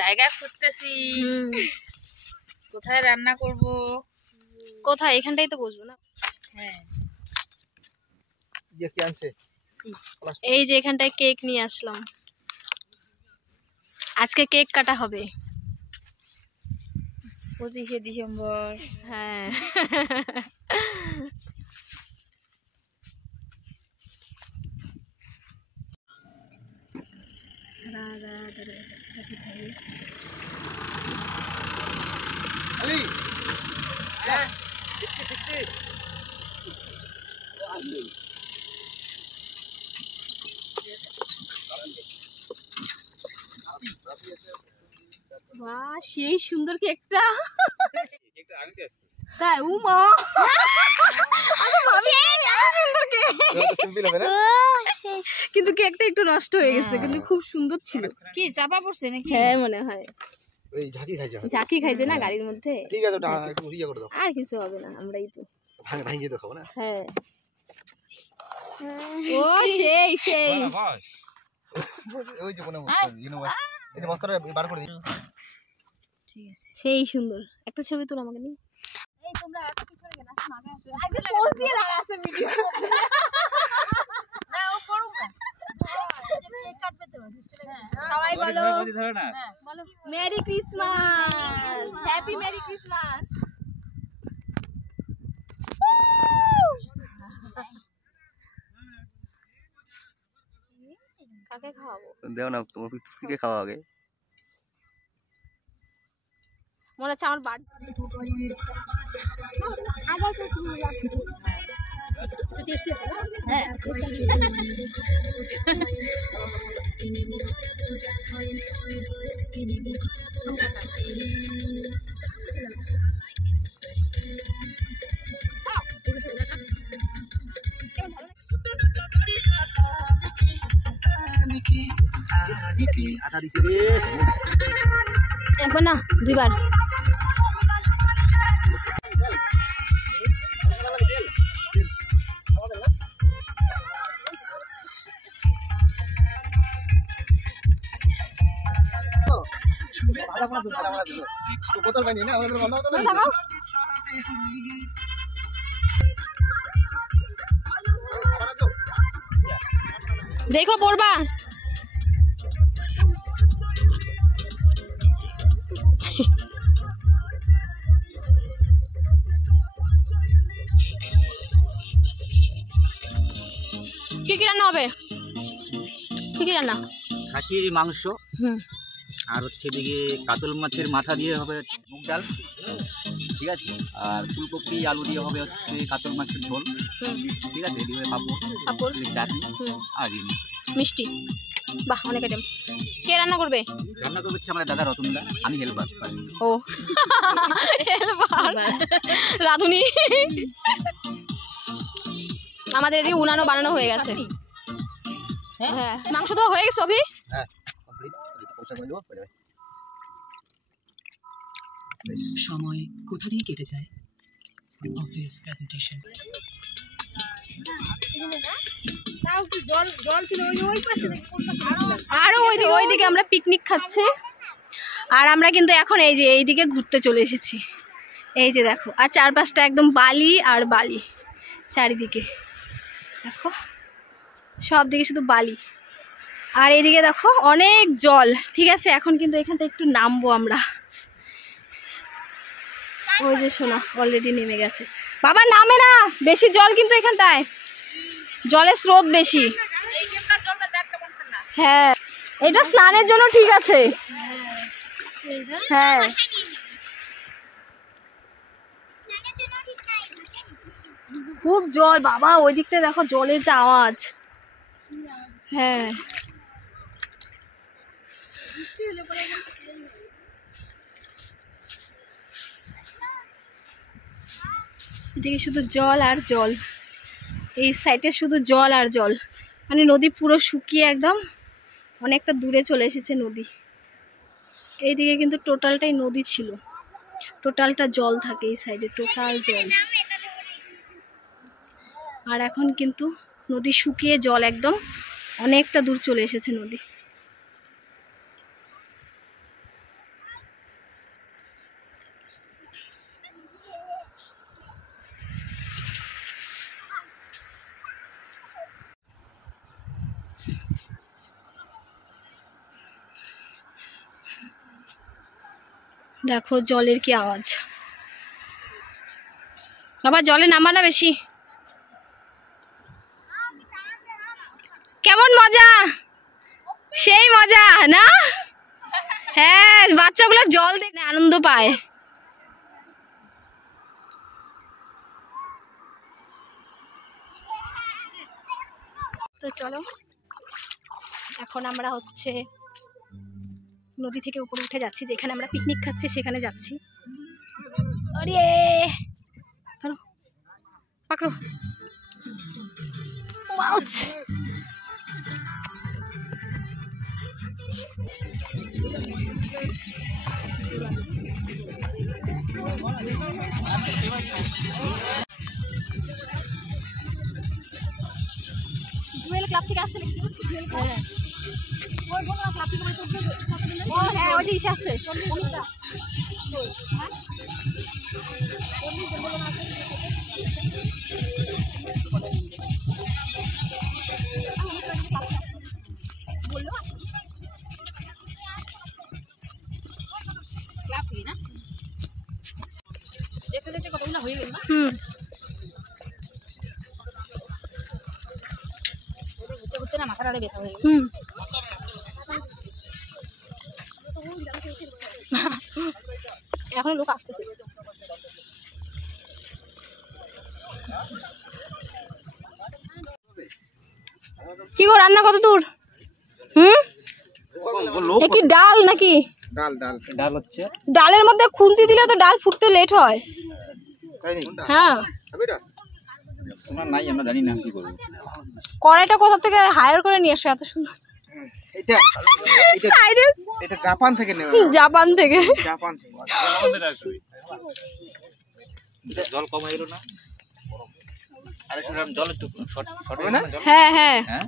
জায়গা খুঁজতেছি কোথায় রান্না করব। কোথায়? এখানটাই তো বসবো না? হ্যাঁ, এই যে এখানটায় কেক নিয়ে আসলাম, আজকে কেক কাটা হবে 25শে ডিসেম্বর। হ্যাঁ। বাহ, সেই সুন্দর কেকটা। তাই? উমা, কিন্তু কেকটা একটু নষ্ট হয়ে গেছে, কিন্তু খুব সুন্দর ছিল। কি চাপা পড়ছে নাকি? হ্যাঁ মনে হয় ওই ঝাঁকি খাইছে না গাড়ির মধ্যে। ঠিক আছে, ওটা একটু ইয়ে করে দাও। আর কিছু হবে না, আমরাই তো ভাঙিয়ে দাও, খাবো না? হ্যাঁ। ও সেই সেই ওই যে কোনো এই যে বস্তাটা বার করে দিই। ঠিক আছে, সেই সুন্দর একটা ছবি তোলা আমাকে নিয়ে। এই তোমরা এত পিছনে কেন? আসো আগে আসো। একদম পোজ দিয়ে দাঁড়া আছে ভিডিও। না ও করুক না, কেক কাটবে তো। সবাই বলো, বলো merry Christmas, happy merry Christmas. কাকে খাওয়াবো? দেও না, তোমার পুচকিকে খাওয়া আগে। মনে হচ্ছে আমার বার্থডে। হ্যাঁ, একবার না দুইবার। দেখো পড়বা। কি কি রান্না হবে? কি কি রান্না? খাসির মাংস, আর হচ্ছে দিকে কাতল মাছের মাথা দিয়ে হবে মুগ ডাল, ঠিক আছে, আর ফুলকপি আলু দিয়ে হবে হচ্ছে কাতল মাছের ঝোল, ঠিক আছে, এদিকে পাপড়, চাটনি আর মিষ্টি। বাহ, অনেক আইটেম। কে রান্না করবে? রান্না করবে হচ্ছে আমার দাদা রতনদা, আমি হেল্পার। ও হেল্পার রাধুনি। আমাদের এদিকে উনানো বানানো হয়ে গেছে। হ্যাঁ, মাংস তো হয়ে গেছে অভি। হ্যাঁ, সময় কোথা দিয়ে কেটে যায়? Office presentation. আরো ওইদিকে আমরা পিকনিক খাচ্ছি, আর আমরা কিন্তু এখন এই যে এইদিকে ঘুরতে চলে এসেছি। এই যে দেখো, আর চারপাশটা একদম বালি আর বালি, চারিদিকে দেখো সব দিকে শুধু বালি। আর এইদিকে দেখো অনেক জল, ঠিক আছে। এখন কিন্তু এখানটা একটু নামবো আমরা। ওই যে শোনা অলরেডি নেমে গেছে। বাবা নামে না, বেশি জল কিন্তু এখানটায়, জলের স্রোত বেশি। হ্যাঁ, এটা স্নানের জন্য ঠিক আছে। হ্যাঁ, খুব জল বাবা, ওই দিকটা দেখো জলের যে আওয়াজ। হ্যাঁ, এদিকে শুধু জল আর জল, এই সাইডে শুধু জল আর জল, মানে নদী পুরো শুকিয়ে একদম অনেকটা দূরে চলে এসেছে নদী। এইদিকে কিন্তু টোটালটাই নদী ছিল, টোটালটা জল থাকে এই সাইডে, টোটাল জল। আর এখন কিন্তু নদী শুকিয়ে জল একদম অনেকটা দূর চলে এসেছে নদী। দেখো জলের কি আওয়াজ। বাবা জলে নামা না বেশি। কেমন মজা, সেই মজা না? হ্যাঁ, বাচ্চাগুলো জল দেখে আনন্দ পায়। তো চলো এখন আমরা হচ্ছে নদী থেকে উপরে উঠে যাচ্ছি, যেখানে আমরা পিকনিক খাচ্ছি সেখানে যাচ্ছি। আরে ধরো, পাকড়ো। ওয়াউচ। জুয়েল ক্লাব থেকে আসছে নাকি? হ্যাঁ ওই বড় ক্লাব থেকে ও হ্যাঁ ওই যে ইসে আসছে অমিতা। ক্লাব থেকে না দেখতে দেখতে কতগুলো হয়ে গেল না। ঘুরতে ঘুরতে না মাথাটা ব্যথা হয়ে গেল। এখন লোক আসতেছে। কি গো রান্না কত দূর? কি ডাল নাকি? ডাল ডাল ডাল হচ্ছে, ডালের মধ্যে খুন্তি দিলে তো ডাল ফুটতে লেট হয়। তাই নি? হ্যাঁ হবে এটা? তোমার নাই, আমরা জানি না কি করবো। কড়াইটা কোথা থেকে হায়ার করে নিয়ে আসো এত সুন্দর? এটা সাইডে এটা জাপান থেকে নেওয়া। জাপান থেকে। জাপান থেকে। জল কম হয়ে গেল না? আরে শুনলাম জল একটু শর্ট হবে না? জল। হ্যাঁ হ্যাঁ হ্যাঁ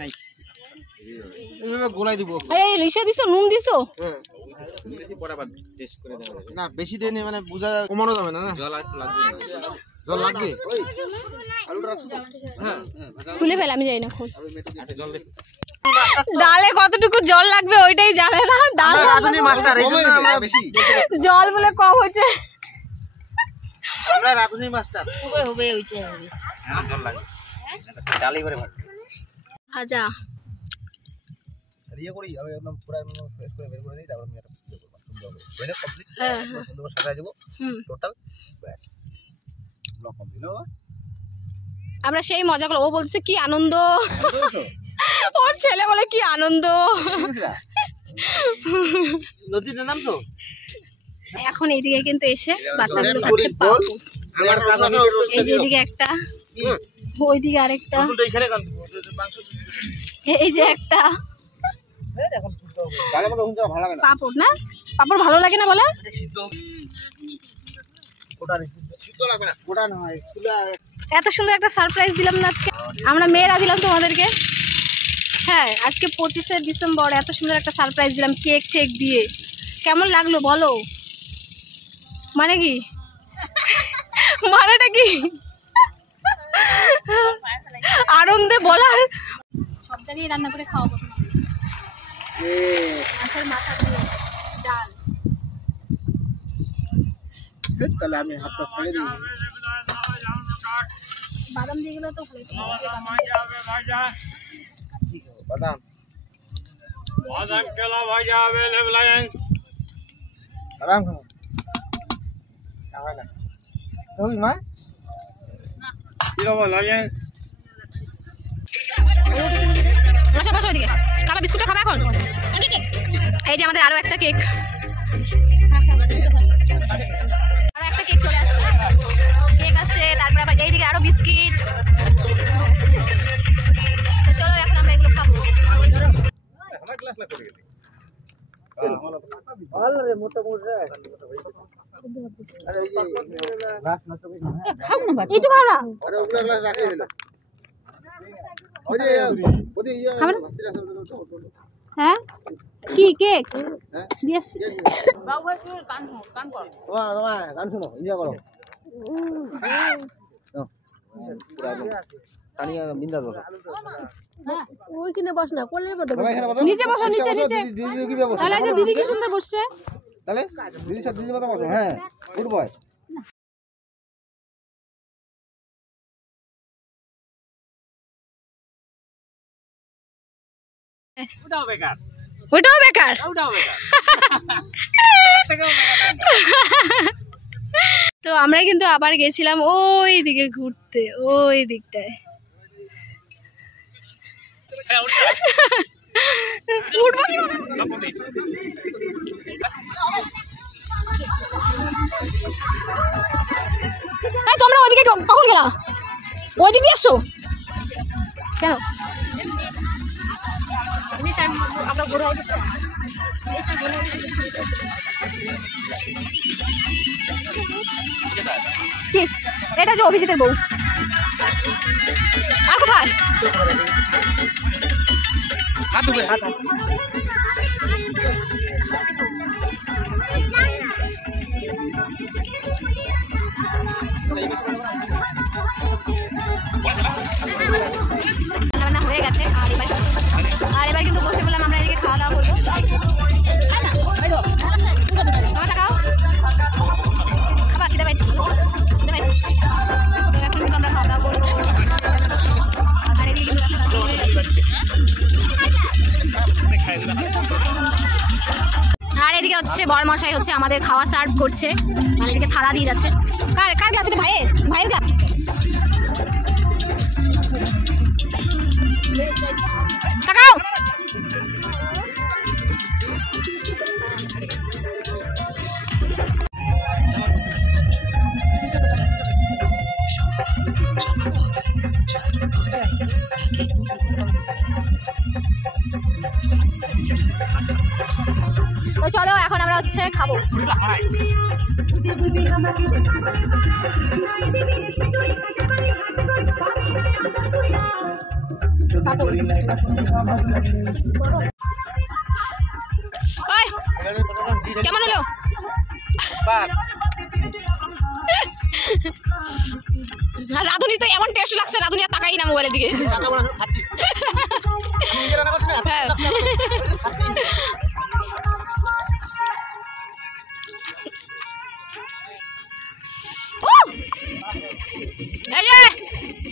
নাই, এইভাবে গোলাই দিব। আরে রিসা দিছো, নুন দিছো? হ্যাঁ। বেশি পরে আবার টেস্ট করে দেওয়া যাবে। না বেশি দেয়নি, মানে বোঝা কমানো যাবে না। না জল আর একটু লাগবে না। জল লাগবে। ওই আলুটা রাখছো তো? হ্যাঁ খুলে ফেল, আমি যাই না খুল। একটু জল দে। ডালে কতটুকু জল লাগবে ওইটাই জানে না। ডাল রাঁধুনি মাস্টার, এই জন্য আমরা বেশি। জল বলে কম হয়েছে। আমরা রাঁধুনি মাস্টার। হবে হবে ওইটাই হবে। হ্যাঁ জল লাগবে, ডাল এবারে ভালো। ভাজা ইয়ে করি আমি একদম পুরো একদম ফ্রেশ করে বের করে দিই, তারপর আমি এটা সুন্দর করব। সুন্দর করে বেনে কমপ্লিট হ্যাঁ সুন্দর করে সাজায় দেব হুম। টোটাল। ব্যাস ব্লক কমপ্লিট হলো। আমরা সেই মজা করলো। ও বলছে কি আনন্দ, ওর ছেলে বলে কি আনন্দ। নদীতে নামছো? এখন এইদিকে কিন্তু এসে বাচ্চাগুলো খাচ্ছে পাপড়। আমার কাছে এই যে এদিকে একটা, ওইদিকে আরেকটা, এখানে কান দিব মাংস। এই যে একটা এখন শুনতে হবে গালে মতো শুনতে ভালো লাগে না। পাপড়। না পাপড় ভালো লাগে না বলে? এটা সিদ্ধ ওটা সিদ্ধ লাগবে না, ওটা নয় চুলা। এত সুন্দর একটা সারপ্রাইজ দিলাম না আজকে আমরা মেয়েরা, দিলাম তোমাদেরকে। হ্যাঁ আজকে 25শে ডিসেম্বর এত সুন্দর একটা সারপ্রাইজ দিলাম কেক টেক দিয়ে। কেমন লাগলো বলো? মানে কি, মানেটা কি? আনন্দে বলার। সব জায়গায় রান্না করে খাওয়াবো মাছের মাথা দিয়ে ডাল। তাহলে আমি হাতটা ছেড়ে দিই। বাদাম দিয়ে গেলে তো ভালো। কি খাবো? বাদাম বাদাম খাবো। খাওয়া না ওই মা বসো বসো ওইদিকে। খাবা বিস্কুটটা খাবা এখন? এই যে আমাদের আরো একটা কেক, আরো একটা কেক চলে আসছে। কেক আসছে, তারপরে আবার এইদিকে আরো বিস্কিট। চলো এখন আমরা এগুলো খাবো। খাও না বাচ্চা। একটু খাও না। আরে ওগুলা গ্লাস রাখে দিল। ওই যে ওদি ইয়া হ্যাঁ কি কেক দিয়ে আসছি? বাবু ভাই তুই গান কর। তোমার গান শোনো, ইয়া করো। টানিয়া বিন্দাস বসো। ওইখানে বস না, কোলের মধ্যে বাবা এখানে বসো। নিচে বসো, নিচে নিচে। দিদি কি ব্যবস্থা? তাহলে যে দিদি কি সুন্দর বসছে। তাহলে দিদির মতো বসো। হ্যাঁ গুড বয়। ওটাও বেকার, ওইটাও বেকার। ওটাও বেকার। তো আমরা কিন্তু আবার গেছিলাম ওই দিকে ঘুরতে, ওই দিকটায়। উঠবো কিভাবে? তোমরা ওইদিকে কখন গেলা? ওই দিকে আসো কেন? আমরা ঘুরে কি এটা যে অভিজিতের বউ। আর কোথায়? হাত উপরে হাত। রান্না হয়ে গেছে আর এবার কিন্তু বসে বললাম আমরা এদিকে খাওয়া দাওয়া করবো। তাকাও আবার খিদে পাইছি, খিদে পাইছি। তো এখন কিন্তু আমরা খাওয়া দাওয়া করবো। আর এদিকে আর এদিকে হচ্ছে বরমশাই হচ্ছে আমাদের খাওয়া সার্ভ করছে, মানে এদিকে থালা দিয়ে যাচ্ছে। কার কার গ্লাস? এটা ভাইয়ের, ভাইয়ের গ্লাস। তাকাও তো চলো এখন আমরা হচ্ছে খাবো। কেমন হলো? রাধুনি তো এমন টেস্ট লাগছে, রাধুনি আর তাকাই না মোবাইলের দিকে।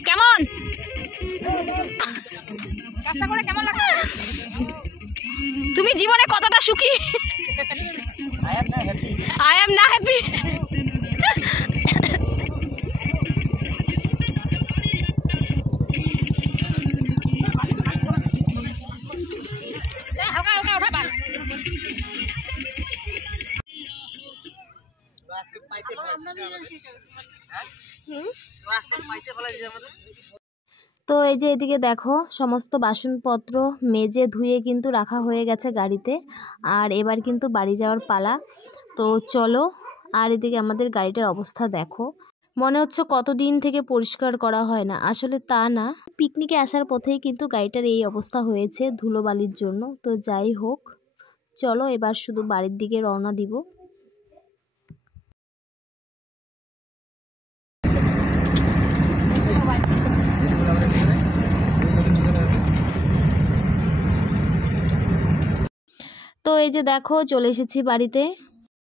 কেমন কেমন লাগছে? তুমি জীবনে কতটা সুখী? I am not happy. তো এই যে এদিকে দেখো সমস্ত বাসনপত্র মেজে ধুয়ে কিন্তু রাখা হয়ে গেছে গাড়িতে, আর এবার কিন্তু বাড়ি যাওয়ার পালা। তো চলো, আর এদিকে আমাদের গাড়িটার অবস্থা দেখো, মনে হচ্ছে কতদিন থেকে পরিষ্কার করা হয় না, আসলে তা না, পিকনিকে আসার পথেই কিন্তু গাড়িটার এই অবস্থা হয়েছে ধুলোবালির জন্য। তো যাই হোক, চলো এবার শুধু বাড়ির দিকে রওনা দিব। তো এই যে দেখো চলে এসেছি বাড়িতে।